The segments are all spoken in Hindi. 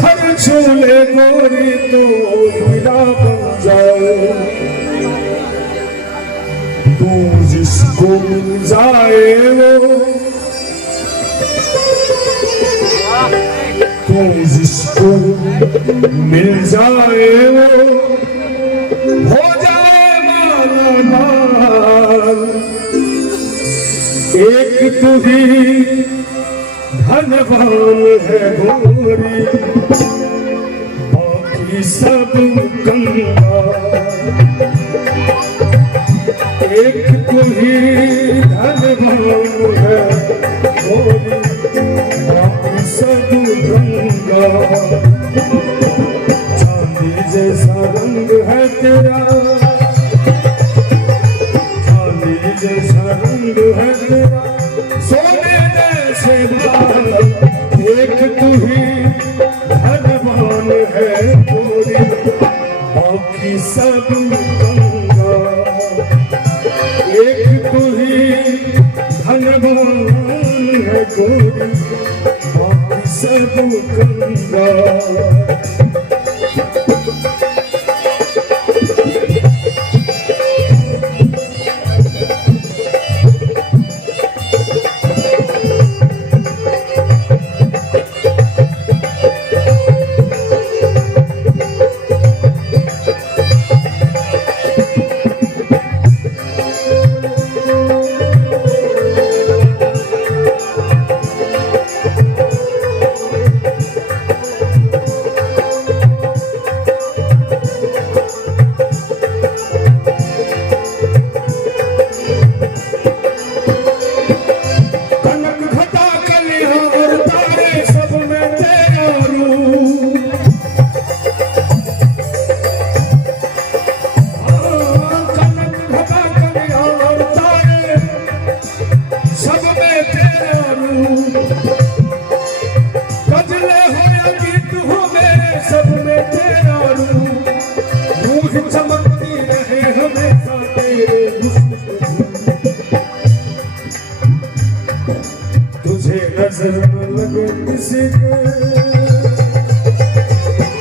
पत्थर छूले गोरी तो हीरा बन जाए। तू जिसको मिल जाए वो, तू जिसको मिल जाए वो हो जाए माला माल। एक तू ही धनवान है गोरी, बाकी सब कंगाल। एक तू ही धनवान है गोरी, बाकी सब कंगाल। चांदी जैसा रंग है तेरा, चांदी जैसा रंग है तेरा, सोने जैसे बाल। एक तू ही धनवान है गोरी, बाकी सब कंगाल। एक तू ही धनवान है गोरी, बाकी सब कंगाल। तुझे नजर न लगे किसी के,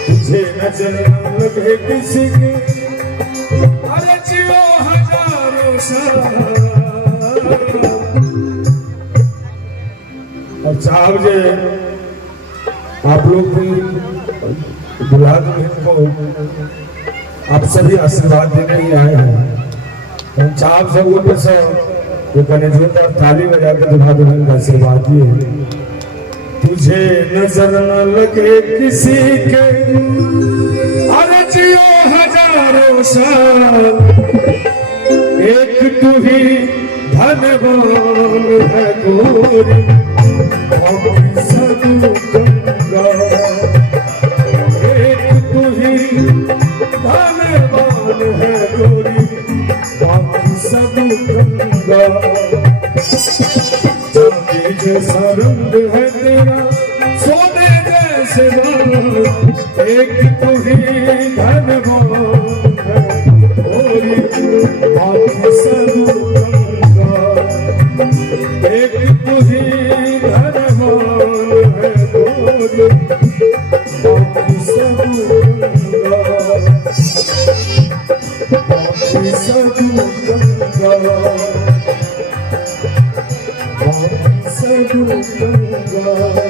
तुझे नजर न लगे किसी के, अरे जियो हजारों साल। और साहब जी आप लोग भी दुल्हा दुल्हन को आप सभी आशीर्वाद देने ही आए हैं। हम साहब सब लोग जो जोरदार ताली बजा के दुल्हा दुल्हन का आशीर्वाद दिए। तुझे नजर न लगे किसी के, अरे जियो हजारों साल। एक तू ही धनवान है गोरी, बाकी सब कंगाल। एक तू ही धनवान है गोरी, बाकी सब कंगाल। चांदी जैसा रंग है तेरा, सोने जैसे बाल। एक तू ही धनवान है गोरी, बाकी सब कंगाल। एक तू ही धनवान है गोरी, बाकी सब कंगाल। बाकी सब कंगाल, बाकी सब कंगाल।